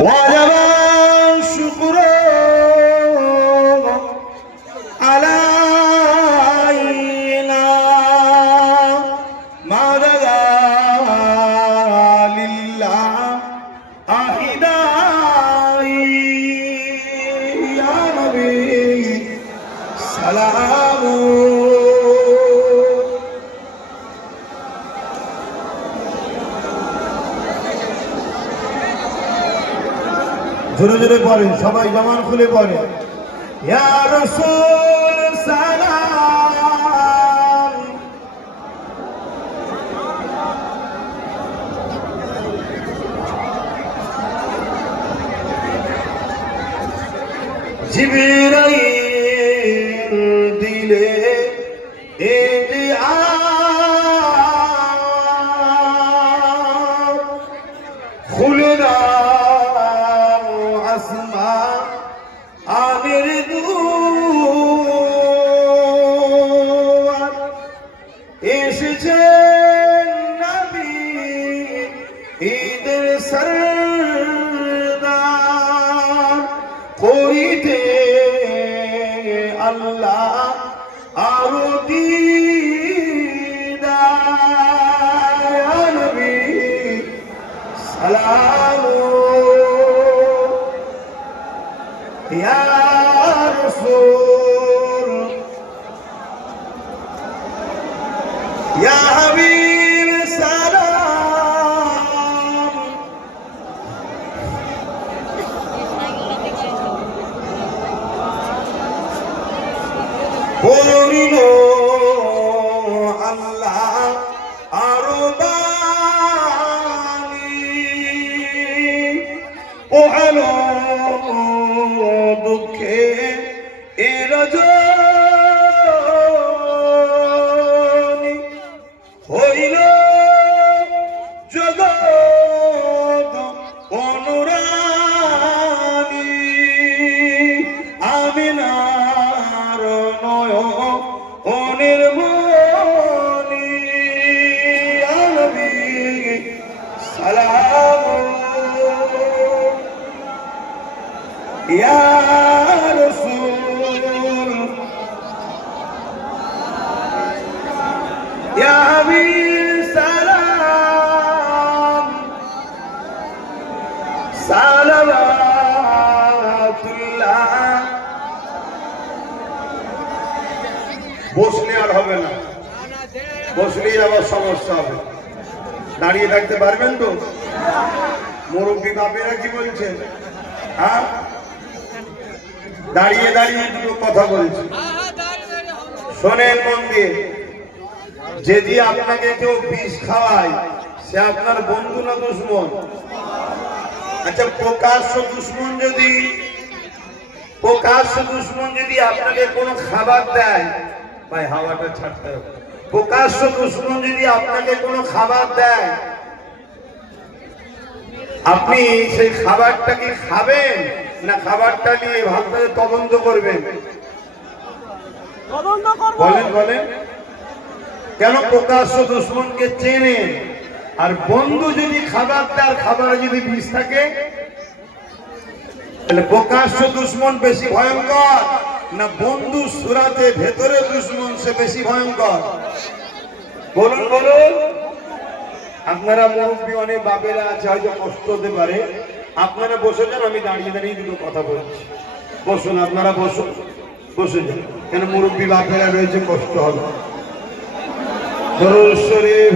وجب জোরে জোরে পড়েন সবাই জমান খুলে পড়ে। জিবরাইল দিলে সরদার করিতে আল্লাহ আরও দিদারবি সালাম। ইয়া রাসূল করিল আল্লাহ আরও ও আলো দুঃখে এর হইল জগৎ অনুরানী অনির্মণি আলবি সালাম। ইয়া রাসূল। ইয়া হাবিব। হবে না। বসলেই আবার সমস্যা হবে। দাঁড়িয়ে থাকতে পারবেন তো? মুরব্বী বাপেরা কি বলছেন হ্যাঁ? দাঁড়িয়ে দাঁড়িয়ে দুটো কথা বলছি। শোনেন মন দিয়ে যদি আপনাকে কেউ বিষ খাওয়ায়, সে আপনার বন্ধু না দুশ্মন? আচ্ছা প্রকাশ্য দুশ্মন যদি প্রকাশ্য দুশ্মন যদি আপনাকে কোনো খাবার দেয় ভাই হাওয়াটা ছাড়তে হবে প্রকাশ্য দুশ্মন যদি আপনাকে কোনো খাবার দেয়। আপনি সেই খাবারটা কি খাবেন না খাবারটা নিয়ে ভাবতে তদন্ত করবেন? বলেন বলেন। কেন প্রকাশ্য দুশ্মনকে চেনেন আর বন্ধু যদি খাবার তার খাবারে যদি বিষ থাকে? তাহলে প্রকাশ্য দুশ্মন বেশি ভয়ঙ্কর। না বন্ধু সুরাতে ভেতরে দুশ্মন, সে বেশি ভয়ঙ্কর। বলুন বলুন। আপনারা মুরব্বী অনেক বাপেরা আছে, হয়তো কষ্ট হতে পারে। আপনারা বসে যান, আমি দাঁড়িয়ে দাঁড়িয়ে দুটো কথা বলছি। বসুন, আপনারা বসুন। বসে যান। কেন মুরব্বী বাপেরা রয়েছে, কষ্ট হবে। শরীফ